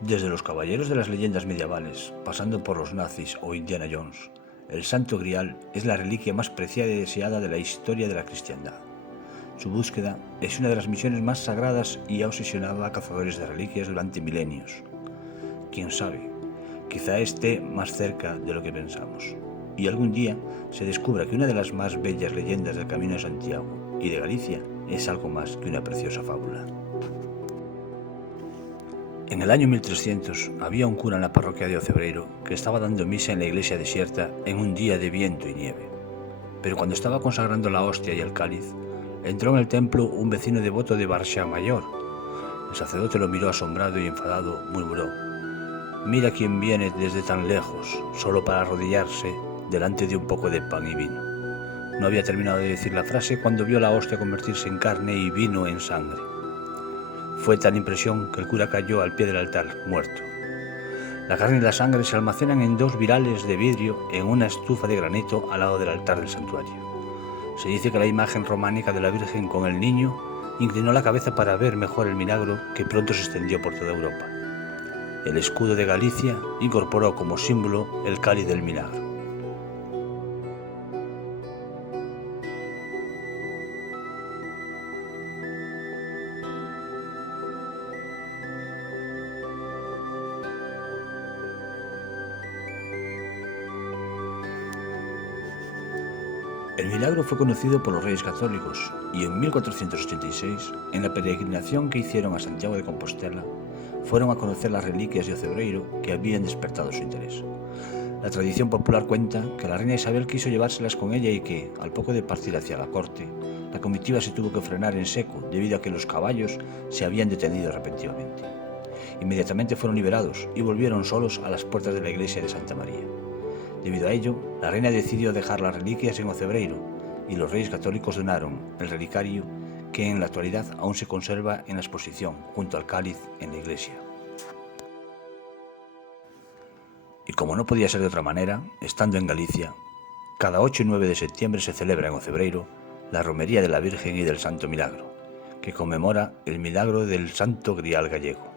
Desde los caballeros de las leyendas medievales, pasando por los nazis o Indiana Jones, el Santo Grial es la reliquia más preciada y deseada de la historia de la cristiandad. Su búsqueda es una de las misiones más sagradas y ha obsesionado a cazadores de reliquias durante milenios. Quién sabe, quizá esté más cerca de lo que pensamos, y algún día se descubra que una de las más bellas leyendas del Camino de Santiago y de Galicia es algo más que una preciosa fábula. En el año 1300 había un cura en la parroquia de Ocebreiro que estaba dando misa en la iglesia desierta en un día de viento y nieve. Pero cuando estaba consagrando la hostia y el cáliz, entró en el templo un vecino devoto de Barxa Mayor. El sacerdote lo miró asombrado y enfadado, murmuró: «Mira quién viene desde tan lejos, solo para arrodillarse delante de un poco de pan y vino». No había terminado de decir la frase cuando vio la hostia convertirse en carne y vino en sangre. Fue tal impresión que el cura cayó al pie del altar, muerto. La carne y la sangre se almacenan en 2 virales de vidrio en una estufa de granito al lado del altar del santuario. Se dice que la imagen románica de la Virgen con el niño inclinó la cabeza para ver mejor el milagro que pronto se extendió por toda Europa. El escudo de Galicia incorporó como símbolo el cáliz del milagro. El milagro fue conocido por los Reyes Católicos y en 1486, en la peregrinación que hicieron a Santiago de Compostela, fueron a conocer las reliquias de Ocebreiro que habían despertado su interés. La tradición popular cuenta que la reina Isabel quiso llevárselas con ella y que, al poco de partir hacia la corte, la comitiva se tuvo que frenar en seco debido a que los caballos se habían detenido repentinamente. Inmediatamente fueron liberados y volvieron solos a las puertas de la iglesia de Santa María. Debido a ello, la reina decidió dejar las reliquias en Ocebreiro y los Reyes Católicos donaron el relicario que en la actualidad aún se conserva en la exposición junto al cáliz en la iglesia. Y como no podía ser de otra manera, estando en Galicia, cada 8 y 9 de septiembre se celebra en Ocebreiro la Romería de la Virgen y del Santo Milagro, que conmemora el milagro del Santo Grial gallego.